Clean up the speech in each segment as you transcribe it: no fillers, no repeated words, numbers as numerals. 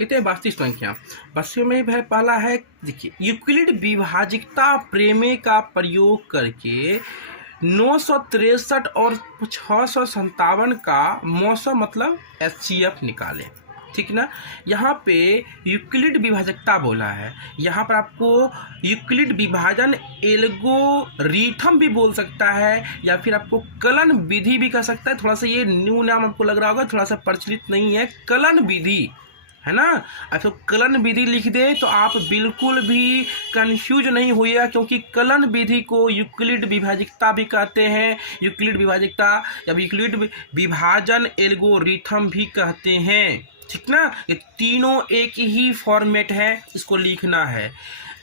इतने वास्तविक संख्या बच्चों में वह पहला है। देखिए, यूक्लिड विभाजिकता प्रमेय का प्रयोग करके 963 और 657 का मौसम मतलब HCF निकालें। ठीक ना। यहाँ पे यूक्लिड विभाजकता बोला है, यहाँ पर आपको यूक्लिड विभाजन एल्गोरिथम भी बोल सकता है या फिर आपको कलन विधि भी कह सकता है। थोड़ा सा ये न्यू नाम आपको लग रहा होगा, थोड़ा सा प्रचलित नहीं है, कलन विधि है ना। अब तो कलन विधि लिख दे तो आप बिल्कुल भी कंफ्यूज नहीं होइएगा, क्योंकि कलन विधि को यूक्लिड विभाजिकता भी कहते हैं, यूक्लिड विभाजिकता या यूक्लिड विभाजन एल्गोरिथम भी कहते हैं। ठीक ना। ये तीनों एक ही फॉर्मेट है, इसको लिखना है।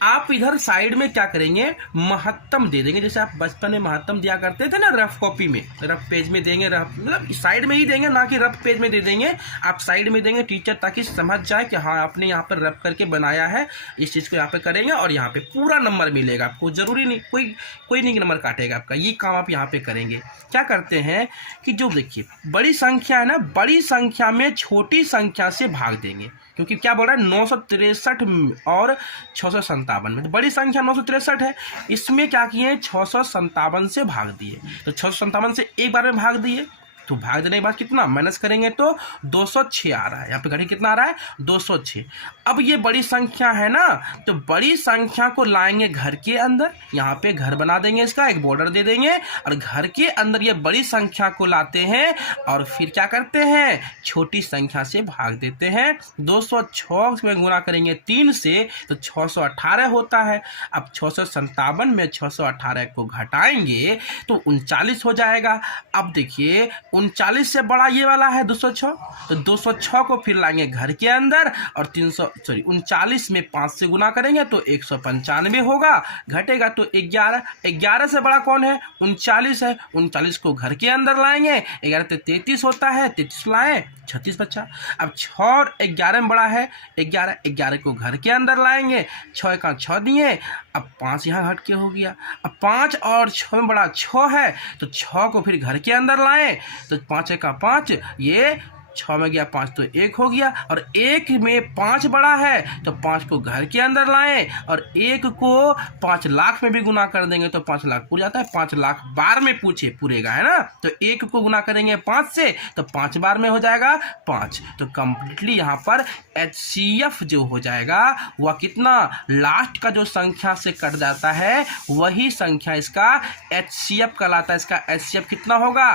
आप इधर साइड में क्या करेंगे, महत्तम दे देंगे, जैसे आप बचपन में महत्तम दिया करते थे ना, रफ कॉपी में, रफ पेज में देंगे, रफ मतलब साइड में ही देंगे, ना कि रफ पेज में दे देंगे, आप साइड में देंगे टीचर, ताकि समझ जाए कि हाँ आपने यहाँ पर रफ करके बनाया है, इस चीज़ को यहाँ पे करेंगे और यहाँ पे पूरा नंबर मिलेगा आपको। जरूरी नहीं कोई नहीं नंबर काटेगा आपका, ये काम आप यहाँ पे करेंगे। क्या करते हैं कि जो देखिए बड़ी संख्या है ना, बड़ी संख्या में छोटी संख्या से भाग देंगे, क्योंकि क्या बोल रहा है 963 और 657 में, तो बड़ी संख्या 963 है, इसमें क्या किए 657 से भाग दिए, तो 657 से एक बार में भाग दिए, तो भाग देने के बाद कितना माइनस करेंगे तो 206 आ रहा है। यहाँ पे घड़ी कितना आ रहा है 206। अब ये बड़ी संख्या है ना, तो बड़ी संख्या को लाएंगे घर के अंदर, यहाँ पे घर बना देंगे, इसका एक बॉर्डर दे देंगे और घर के अंदर ये बड़ी संख्या को लाते हैं और फिर क्या करते हैं छोटी संख्या से भाग देते हैं। 206 में गुणा करेंगे 3 से तो 618 होता है। अब 657 में 618 को घटाएंगे तो 39 हो जाएगा। अब देखिए 39 से बड़ा ये वाला है 206, तो 206 को फिर लाएंगे घर के अंदर और 39 में 5 से गुना करेंगे तो 195 होगा, घटेगा तो 11 से बड़ा कौन है 39 है, 39 को घर के अंदर लाएंगे, 11 से 33 होता है, 33 लाएं 36 बचा। अब 6 और 11 में बड़ा है 11 को घर के अंदर लाएंगे, 6 का 6 दिए, अब 5 यहाँ हट के हो गया। अब 5 और 6 में बड़ा 6 है, तो 6 को फिर घर के अंदर लाएं तो 5 का 5, ये 6 में गया 5 तो 1 हो गया, और 1 में 5 बड़ा है तो 5 को घर के अंदर लाएं और 1 को 5 लाख में भी गुना कर देंगे तो 5 लाख पूरा जाता है। 5 लाख बार में पूरेगा है ना, तो 1 को गुना करेंगे 5 से तो 5 बार में हो जाएगा 5, तो कंप्लीटली यहाँ पर HCF जो हो जाएगा वह कितना लास्ट का जो संख्या से कट जाता है वही संख्या इसका HCF कहलाता है। इसका HCF कितना होगा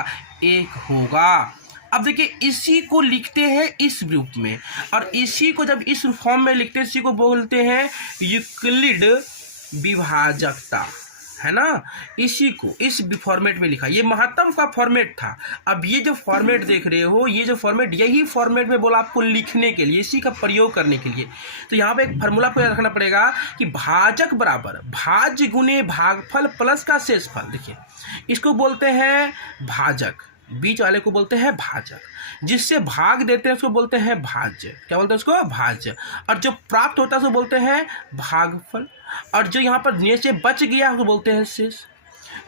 1 होगा। अब देखिए इसी को लिखते हैं इस रूप में, और इसी को जब इस फॉर्म में लिखते हैं इसी को बोलते हैं यूक्लिड विभाजकता, है ना। इसी को इस फॉर्मेट में लिखा, ये महत्तम का फॉर्मेट था। अब ये जो फॉर्मेट देख रहे हो, ये जो फॉर्मेट, यही फॉर्मेट में बोला आपको लिखने के लिए, इसी का प्रयोग करने के लिए। तो यहाँ पे एक फार्मूला को रखना पड़ेगा कि भाजक बराबर भाज्य गुने भागफल प्लस का शेषफल। देखिए इसको बोलते हैं भाजक, बीच वाले को बोलते हैं भाजक, जिससे भाग देते हैं उसको बोलते हैं भाज्य। क्या बोलते हैं उसको भाज्य, और जो प्राप्त होता है उसको बोलते हैं भागफल, और जो यहाँ पर नीचे बच गया उसको बोलते हैं शेष।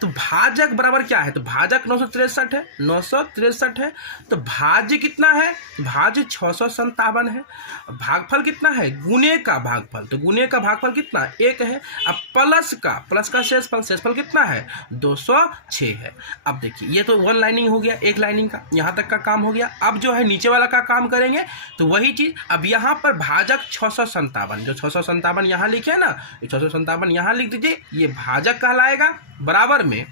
तो भाजक बराबर क्या है, तो भाजक 963 है, 963 है, तो भाज्य कितना है, भाज्य 657 है। भागफल कितना है, गुने का भागफल, तो गुने का भागफल कितना 1 है। अब प्लस का शेषफल कितना है 206 है। अब देखिए ये तो वन लाइनिंग हो गया, एक लाइनिंग का यहाँ तक का काम हो गया। अब जो है नीचे वाला का काम करेंगे तो वही चीज। अब यहाँ पर भाजक 657, जो 657 यहाँ लिखे है ना, 657 यहाँ लिख दीजिए, ये भाजक कहलाएगा, बराबर में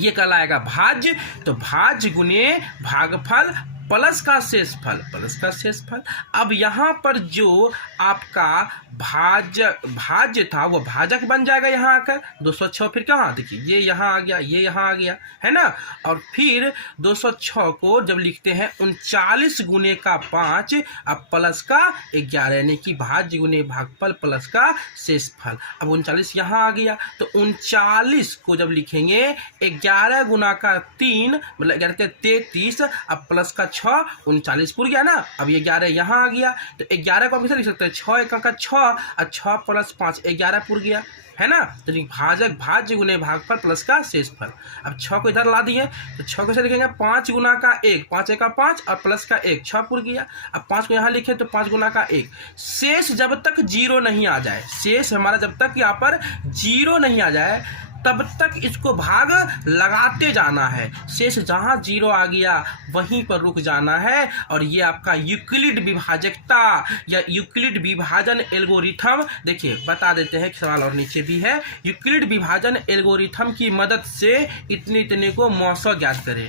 ये कहलाएगा भाज्य। तो भाज्य गुने भागफल प्लस का शेषफल। अब यहाँ पर जो आपका भाज्य था वो भाजक बन जाएगा यहाँ आकर 206, फिर कहाँ देखिए ये यहाँ आ गया, ये यहाँ आ गया, है ना। और फिर 206 को जब लिखते हैं 39 गुने का 5 अब प्लस का 11, यानी कि भाज्य गुने भागफल प्लस का शेषफल। अब 39 यहाँ आ गया, तो 39 को जब लिखेंगे 11 गुना का 3 मतलब 11 के 33, अब प्लस का 6 39 पूर गया ना। अब ये 11 यहाँ आ गया, तो 11 को आप कैसे लिख सकते हैं, 6 1 का 6 और 6 + 5 11 पूर गया है ना। तो भाजक भाज्य गुने भागफल प्लस का शेषफल। अब 6 को इधर ला दिए तो 6 कैसे लिखेंगे, 5 गुना का 1, 5 1 का 5 और प्लस का 1, 6 पूर गया। अब 5 को यहाँ लिखे तो 5 गुना का 1। शेष जब तक 0 नहीं आ जाए, शेष हमारा जब तक यहाँ पर 0 नहीं आ जाए तब तक इसको भाग लगाते जाना है। शेष जहाँ 0 आ गया वहीं पर रुक जाना है। और ये आपका यूक्लिड विभाजकता या यूक्लिड विभाजन एल्गोरिथम, देखिए बता देते हैं, सवाल और नीचे भी है। यूक्लिड विभाजन एल्गोरिथम की मदद से इतने इतने को मौसा ज्ञात करें।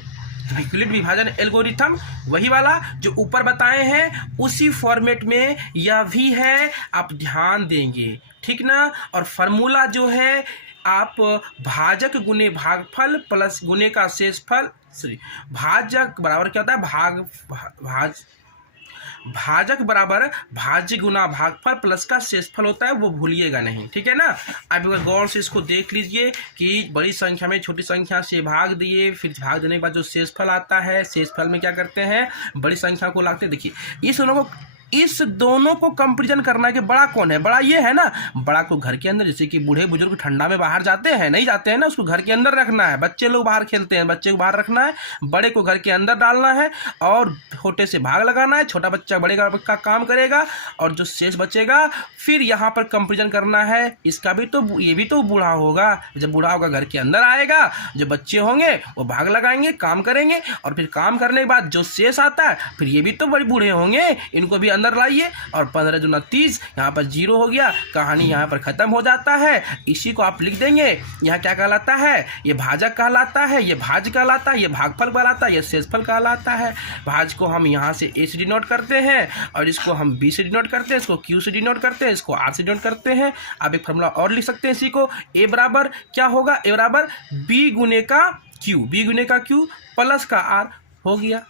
यूक्लिड विभाजन एल्गोरिथम वही वाला जो ऊपर बताए हैं, उसी फॉर्मेट में यह भी है, आप ध्यान देंगे, ठीक ना। और फार्मूला जो है आप भाजक गुने भागफल प्लस गुने का शेषफल, सॉरी भाजक बराबर क्या होता है, भाजक बराबर भाज्य गुना भागफल प्लस का शेषफल होता है, वो भूलिएगा नहीं, ठीक है ना। आप अगर गौर से इसको देख लीजिए कि बड़ी संख्या में छोटी संख्या से भाग दिए, फिर भाग देने के बाद जो शेषफल आता है, शेषफल में क्या करते हैं, बड़ी संख्या को लाते हैं। देखिए इस दोनों को कंपेरिजन करना है कि बड़ा कौन है, बड़ा ये है ना। बड़ा को घर के अंदर, जैसे कि बूढ़े बुजुर्ग ठंडा में बाहर जाते हैं, नहीं जाते हैं ना, उसको घर के अंदर रखना है। बच्चे लोग बाहर खेलते हैं, बच्चे को बाहर रखना है, बड़े को घर के अंदर डालना है और छोटे से भाग लगाना है। छोटा बच्चा बड़े का काम करेगा और जो शेष बचेगा फिर यहाँ पर कंपेरिजन करना है। इसका भी तो, ये भी तो बूढ़ा होगा, जब बूढ़ा होगा घर के अंदर आएगा, जो बच्चे होंगे वो भाग लगाएंगे, काम करेंगे और फिर काम करने के बाद जो शेष आता है फिर ये भी तो बड़े बूढ़े होंगे, इनको भी अंदर लाइए। और 15 दूना 30, यहाँ पर 0 हो गया, कहानी यहाँ पर खत्म हो जाता है। इसी को आप लिख देंगे, यहाँ क्या कहलाता है, ये भाजक कहलाता है, ये भाज्य कहलाता है, ये भागफल कहलाता है, ये शेषफल कहलाता है। भाज्य को हम यहाँ से A से डिनोट करते हैं और इसको हम B से डिनोट करते हैं, इसको Q से डिनोट करते हैं, इसको R से डिनोट करते हैं। आप एक फॉर्मूला और लिख सकते हैं इसी को, A बराबर क्या होगा, A बराबर B गुने का Q, B गुने का Q प्लस का R हो गया।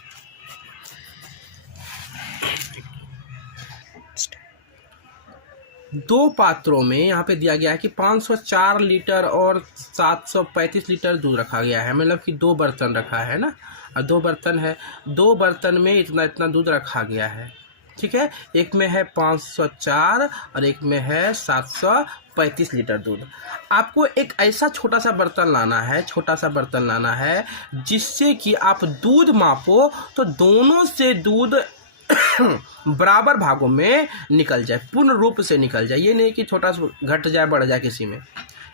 दो पात्रों में यहाँ पे दिया गया है कि 504 लीटर और 735 लीटर दूध रखा गया है, मतलब कि 2 बर्तन रखा है ना, और 2 बर्तन है, 2 बर्तन में इतना इतना दूध रखा गया है, ठीक है। एक में है 504 और एक में है 735 लीटर दूध। आपको एक ऐसा छोटा सा बर्तन लाना है, छोटा सा बर्तन लाना है जिससे कि आप दूध मापो तो दोनों से दूध बराबर भागों में निकल जाए, पूर्ण रूप से निकल जाए। ये नहीं कि छोटा सा घट जाए बढ़ जाए किसी में।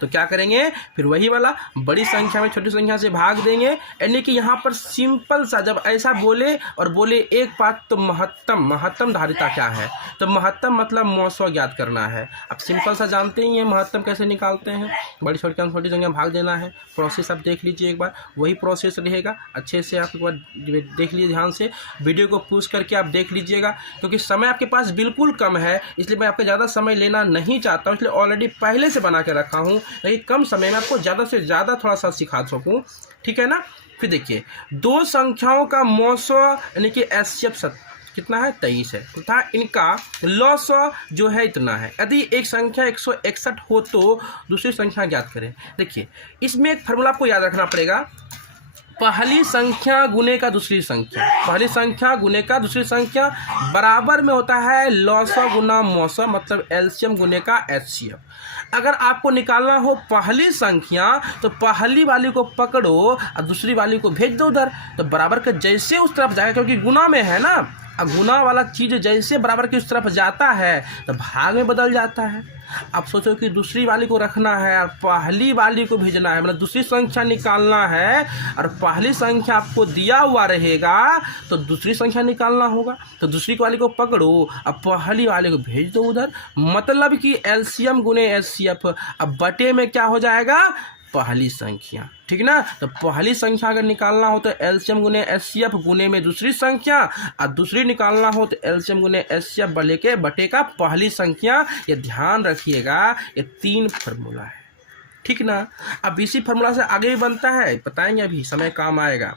तो क्या करेंगे, फिर वही वाला बड़ी संख्या में छोटी संख्या से भाग देंगे। यानी कि यहाँ पर सिंपल सा जब ऐसा बोले और बोले एक बात, तो महत्तम धारिता क्या है, तो महत्तम मतलब मौसो ज्ञात करना है। अब सिंपल सा जानते ही हैं महत्तम कैसे निकालते हैं, बड़ी छोटी संख्या भाग देना है। प्रोसेस आप देख लीजिए एक बार, वही प्रोसेस रहेगा, अच्छे से आप एक बार देख लीजिए, ध्यान से वीडियो को पूछ करके आप देख लीजिएगा, क्योंकि समय आपके पास बिल्कुल कम है, इसलिए मैं आपका ज़्यादा समय लेना नहीं चाहता हूँ, इसलिए ऑलरेडी पहले से बना के रखा हूँ ताकि कम समय में आपको ज़्यादा से ज़्यादा थोड़ा सा सिखा सकूँ, ठीक है ना। फिर देखिए, 2 संख्याओं का मौसो यानी कि एचसीएफ कितना है, 23 है, तथा इनका लॉसो जो है इतना है। यदि एक संख्या 161 हो तो दूसरी संख्या ज्ञात करें। देखिए, इसमें एक फार्मूला आपको याद रखना पड़ेगा, पहली संख्या गुने का दूसरी संख्या, पहली संख्या गुने का दूसरी संख्या बराबर में होता है लॉसो गुना मौसो, मतलब एलसीएम गुने का एचसीएफ। अगर आपको निकालना हो पहली संख्या तो पहली वाली को पकड़ो और दूसरी वाली को भेज दो उधर, तो बराबर का जैसे उस तरफ जाएगा, क्योंकि गुना में है ना, अब गुना वाला चीज़ जैसे बराबर की उस तरफ जाता है तो भाग में बदल जाता है। अब सोचो कि दूसरी वाली को रखना है और पहली वाली को भेजना है, मतलब दूसरी संख्या निकालना है और पहली संख्या आपको दिया हुआ रहेगा तो दूसरी संख्या निकालना होगा। तो दूसरी वाली को पकड़ो अब पहली वाली को भेज दो उधर, मतलब कि एलसीएम गुने एचसीएफ। अब बटे में क्या हो जाएगा, पहली संख्या, ठीक ना। तो पहली संख्या अगर निकालना हो तो एलसीएम गुने एचसीएफ गुने में दूसरी संख्या, और दूसरी निकालना हो तो एलसीएम गुने एचसीएफ बटे का पहली संख्या। ये ध्यान रखिएगा, ये 3 फार्मूला है, ठीक ना। अब इसी फार्मूला से आगे भी बनता है, बताएंगे अभी, समय काम आएगा।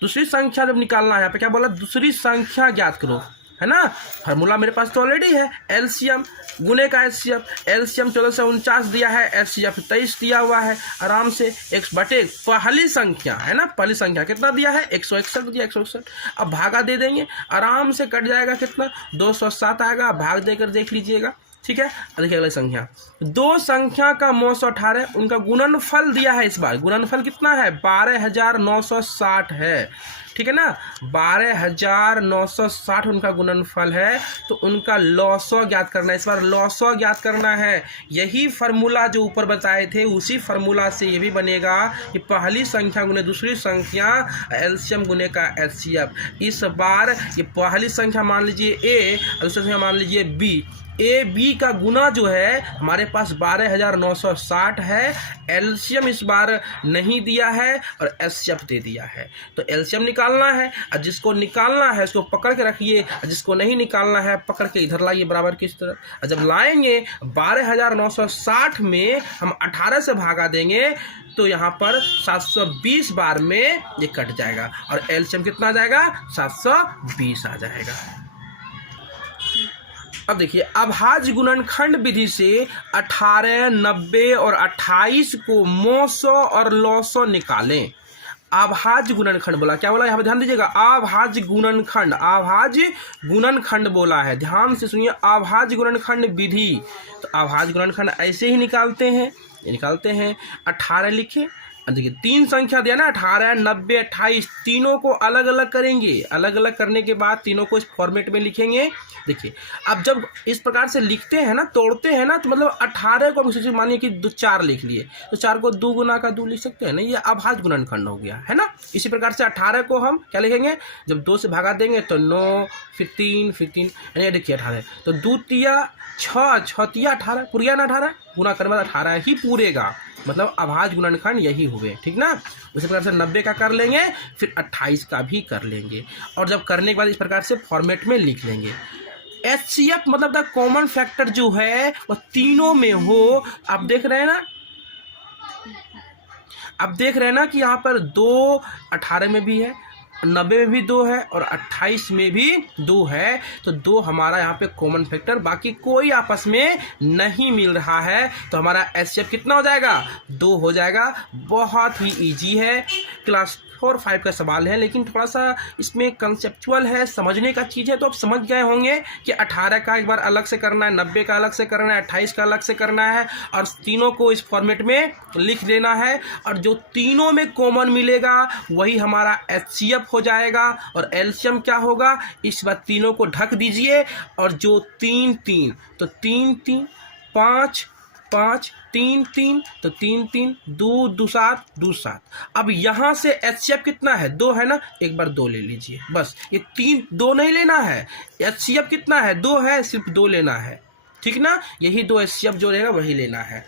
दूसरी संख्या जब निकालना है, यहाँ पे क्या बोला, दूसरी संख्या ज्ञात करो, है ना। फार्मूला मेरे पास तो ऑलरेडी है, एलसीएम गुने का एचसीएफ, एलसीएम 1449 दिया है, एचसीएफ 23 दिया हुआ है, आराम से x बटे पहली संख्या है ना, पहली संख्या कितना दिया है 161 दिया, 161। अब भागा दे देंगे, आराम से कट जाएगा, कितना 207 आएगा, भाग देकर देख लीजिएगा, ठीक है। देखिए अगली संख्या, दो संख्या का 918, उनका गुणनफल दिया है, इस बार गुणनफल कितना है 12960 है, ठीक है ना, 12960 उनका गुणनफल है। तो उनका लॉसो ज्ञात करना है, इस बार लॉसो ज्ञात करना है। यही फार्मूला जो ऊपर बताए थे उसी फार्मूला से ये भी बनेगा कि पहली संख्या गुने दूसरी संख्या, एलसीएम गुने का एचसीएफ। इस बार ये पहली संख्या मान लीजिए ए, दूसरी संख्या मान लीजिए बी, ए बी का गुना जो है हमारे पास 12960 है, एलसीएम इस बार नहीं दिया है और एचसीएफ दे दिया है। तो एलसीएम निकालना है, और जिसको निकालना है उसको पकड़ के रखिए, और जिसको नहीं निकालना है पकड़ के इधर लाइए बराबर की तरफ। और जब लाएंगे 12960 में हम 18 से भागा देंगे तो यहाँ पर 720 बार में ये कट जाएगा, और एलसीएम कितना आ जाएगा 720 आ जाएगा। अब देखिए अभाज्य गुणनखंड विधि से 18, 90 और 28 को 900 और 900 निकालें। अभाज्य गुणनखंड बोला, क्या बोला यहाँ पे ध्यान दीजिएगा, अभाज्य गुणनखंड, अभाज्य गुणनखंड बोला है, ध्यान से सुनिए, अभाज्य गुणनखंड विधि। तो अभाज्य गुणनखंड ऐसे ही निकालते हैं, ये निकालते हैं 18 लिखे, देखिए तीन संख्या दिया ना 18, 90, 28, तीनों को अलग अलग करेंगे, अलग अलग करने के बाद तीनों को इस फॉर्मेट में लिखेंगे। देखिए अब जब इस प्रकार से लिखते हैं ना, तोड़ते हैं ना, तो मतलब 18 को मानिए कि 4 लिख लिए, तो 4 को 2 गुना का 2 लिख सकते हैं ना, ये अभाज्य गुणनखंड हो गया है ना। इसी प्रकार से 18 को हम क्या लिखेंगे, जब 2 से भागा देंगे तो 9, फिर 3, यानी देखिए 18, तो 2 तिया 6, 6 तिया 18, पुरिया ना 18, गुना करने बाद 18 ही पूरेगा, मतलब अभाज्य गुणनखंड यही हुए, ठीक ना। उसी प्रकार से 90 का कर लेंगे, फिर 28 का भी कर लेंगे, और जब करने के बाद इस प्रकार से फॉर्मेट में लिख लेंगे। एचसीएफ मतलब द कॉमन फैक्टर जो है वह तीनों में हो। आप देख रहे हैं ना, आप देख रहे हैं ना कि यहाँ पर 2 18 में भी है, 90 में भी 2 है, और 28 में भी 2 है, तो 2 हमारा यहाँ पे कॉमन फैक्टर, बाकी कोई आपस में नहीं मिल रहा है, तो हमारा एचसीएफ कितना हो जाएगा 2 हो जाएगा। बहुत ही इजी है, क्लास 4, 5 का सवाल है, लेकिन थोड़ा सा इसमें कंसेप्चुअल है, समझने का चीज़ है। तो आप समझ गए होंगे कि 18 का एक बार अलग से करना है, 90 का अलग से करना है, 28 का अलग से करना है, और तीनों को इस फॉर्मेट में लिख देना है, और जो तीनों में कॉमन मिलेगा वही हमारा एचसीएफ हो जाएगा। और एलसीएम क्या होगा, इस बार तीनों को ढक दीजिए, और जो 3, 3 तो 3, 3 5, 5 3, 3 तो 3, 3 2, 2 7, 2 7। अब यहाँ से एचसीएफ कितना है 2 है ना, एक बार 2 ले लीजिए, बस ये 3 2 नहीं लेना है, एचसीएफ कितना है 2 है, सिर्फ 2 लेना है, ठीक ना। यही 2 एचसीएफ जो रहेगा वही लेना है।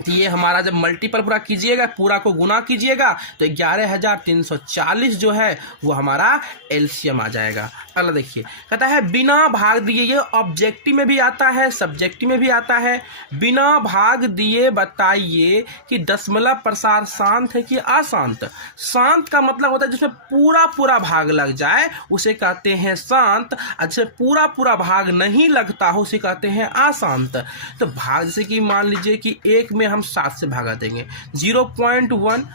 तो ये हमारा जब मल्टीपल पूरा कीजिएगा, पूरा को गुना कीजिएगा, तो 11340 जो है वो हमारा एलसीएम आ जाएगा। अगला देखिए, कहता है बिना भाग दिए, ये ऑब्जेक्टिव में भी आता है, सब्जेक्टिव में भी आता है। बिना भाग दिए बताइए कि दशमलव प्रसार शांत है कि अशांत। शांत का मतलब होता है जिसमें पूरा पूरा भाग लग जाए उसे कहते हैं शांत, जिसमें पूरा पूरा भाग नहीं लगता हो उसे कहते हैं अशांत। तो भाग जैसे कि मान लीजिए कि 1 में हम 7 से भागा देंगे, 0.1,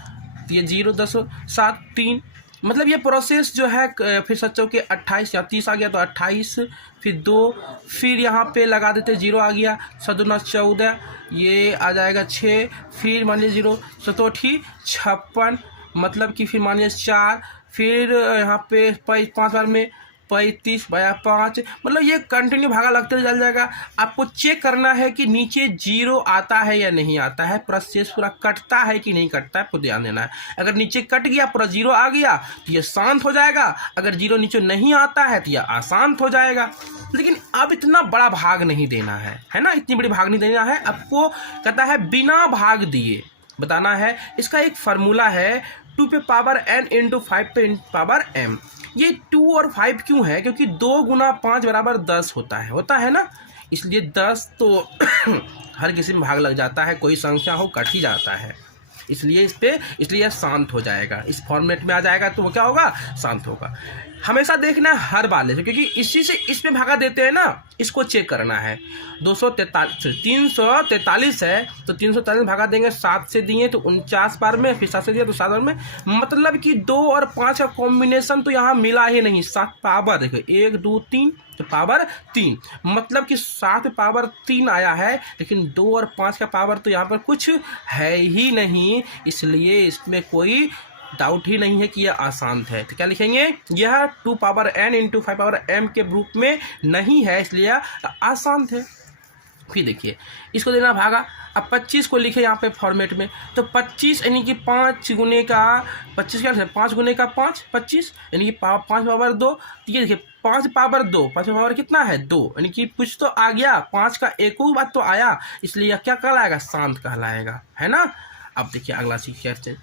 ये 0.7 3, मतलब ये प्रोसेस जो है, फिर सच्चों के 28 या 30 आ गया तो 28, फिर 2, फिर यहाँ पे लगा देते 0 आ गया, 7×9 14, ये आ जाएगा 6, फिर मान लीजिए 0 7 56, मतलब कि फिर मान लीजिए 4, फिर यहाँ पे 5 बार में 35 / 5, मतलब ये कंटिन्यू भागा लगते चल जाएगा। आपको चेक करना है कि नीचे 0 आता है या नहीं आता है, प्रोसेस पूरा कटता है कि नहीं कटता है, आपको ध्यान देना है। अगर नीचे कट गया, पूरा 0 आ गया तो ये शांत हो जाएगा, अगर 0 नीचे नहीं आता है तो यह अशांत हो जाएगा। लेकिन अब इतना बड़ा भाग नहीं देना है ना, इतनी बड़ी भाग नहीं देना है आपको। कहता है बिना भाग दिए बताना है। इसका एक फार्मूला है 2 पे पावर n × 5 पे पावर m। ये 2 और 5 क्यों है, क्योंकि 2 × 5 = 10 होता है ना, इसलिए 10 तो हर किसी में भाग लग जाता है, कोई संख्या हो कट ही जाता है। इसलिए यह शांत हो जाएगा। इस फॉर्मेट में आ जाएगा तो वो क्या होगा, शांत होगा। हमेशा देखना है हर वाले से, क्योंकि इसी से इसमें भागा देते हैं ना, इसको चेक करना है। 343 है तो 343 भागा देंगे 7 से दिए तो 49 बार में, फिर 7 से दिया तो 7 बार में, मतलब कि 2 और 5 का कॉम्बिनेशन तो यहाँ मिला ही नहीं। 7 पावर देखो 1 2 3 तो पावर 3, मतलब कि 7 पावर 3 आया है, लेकिन 2 और 5 का पावर तो यहाँ पर कुछ है ही नहीं, इसलिए इसमें कोई डाउट ही नहीं है कि यह अशांत है। तो क्या लिखेंगे, यह 2 power n into 5 power m के रूप में नहीं है, इसलिए अशांत है। फिर देखिए इसको देना भागा। अब 25 को लिखे यहाँ पे फॉर्मेट में, तो 25 यानी कि 5 गुने का 25 क्या है, 5 गुने का 5 25 यानी कि 5 पावर 2। ये देखिए 5 पावर 2, 5 पावर कितना है 2, यानी कि कुछ तो आ गया, 5 का एक ही बात तो आया, इसलिए यह क्या कहलाएगा, शांत कहलाएगा, है ना। अब देखिए अगला चीज कहते हैं,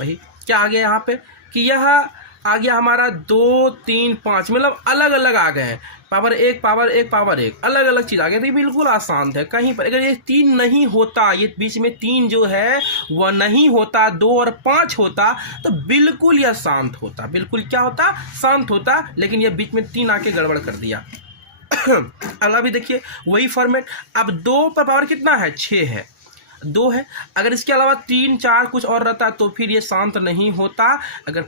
वही क्या आ गया यहाँ पे कि यह आ गया हमारा 2 3 5, मतलब अलग अलग आ गए हैं, पावर 1 पावर 1 पावर 1, अलग अलग चीज़ आ गई। तो ये बिल्कुल आसान है। कहीं पर अगर ये 3 नहीं होता, ये बीच में 3 जो है वह नहीं होता, 2 और 5 होता तो बिल्कुल यह शांत होता, बिल्कुल क्या होता, शांत होता, लेकिन यह बीच में 3 आके गड़बड़ कर दिया। अगला भी देखिए वही फॉर्मेट। अब 2 पर पावर कितना है, 6 है, 2 है। अगर इसके अलावा 3 4 कुछ और रहता तो फिर ये शांत नहीं होता। अगर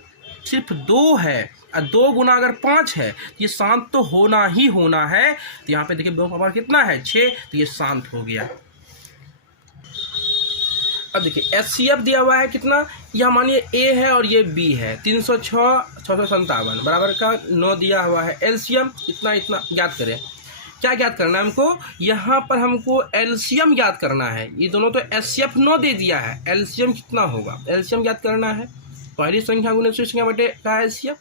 सिर्फ 2 है और 2 गुना अगर 5 है, ये शांत तो होना ही होना है। तो यहाँ पे देखिए 2 पावर कितना है, 6, तो ये शांत हो गया। अब देखिए HCF दिया हुआ है कितना, यह मानिए A है और ये B है, 306 657 बराबर का 9 दिया हुआ है। LCM इतना ज्ञात करें। क्या ज्ञात करना है हमको, यहाँ पर हमको LCM ज्ञात करना है। ये दोनों तो HCF 9 दे दिया है, LCM कितना होगा, LCM ज्ञात करना है। पहली संख्या गुने दूसरी संख्या बटे का HCF,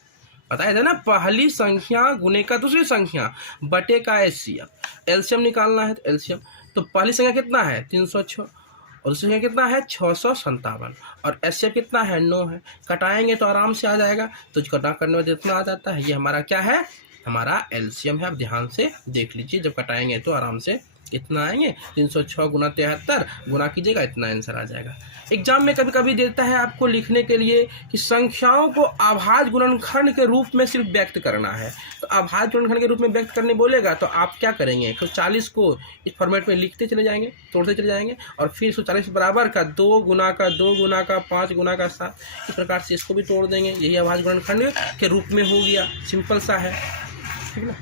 पता है ना, पहली संख्या गुने का दूसरी संख्या बटे का HCF। LCM निकालना है तो LCM, तो पहली संख्या कितना है 306 और दूसरी संख्या कितना है 657 और HCF कितना है 9 है। कटाएंगे तो आराम से आ जाएगा, तो कटा करने में जितना आ जाता है ये हमारा क्या है, हमारा LCM है। आप ध्यान से देख लीजिए, जब कटाएंगे तो आराम से इतना आएंगे, 306 गुना 73 गुना कीजिएगा, इतना आंसर आ जाएगा। एग्जाम में कभी कभी देता है आपको लिखने के लिए कि संख्याओं को अभाज्य गुणनखंड के रूप में सिर्फ व्यक्त करना है। तो अभाज्य गुणनखंड के रूप में व्यक्त करने बोलेगा तो आप क्या करेंगे, 140 को इस फॉर्मेट में लिखते चले जाएंगे, तोड़ते चले जाएंगे, और फिर 140 बराबर का 2 गुना का 2 गुना का 5 गुना का 7, इस प्रकार से इसको भी तोड़ देंगे। यही अभाज्य गुणनखंड के रूप में हो गया, सिंपल सा है, ठीक है ना।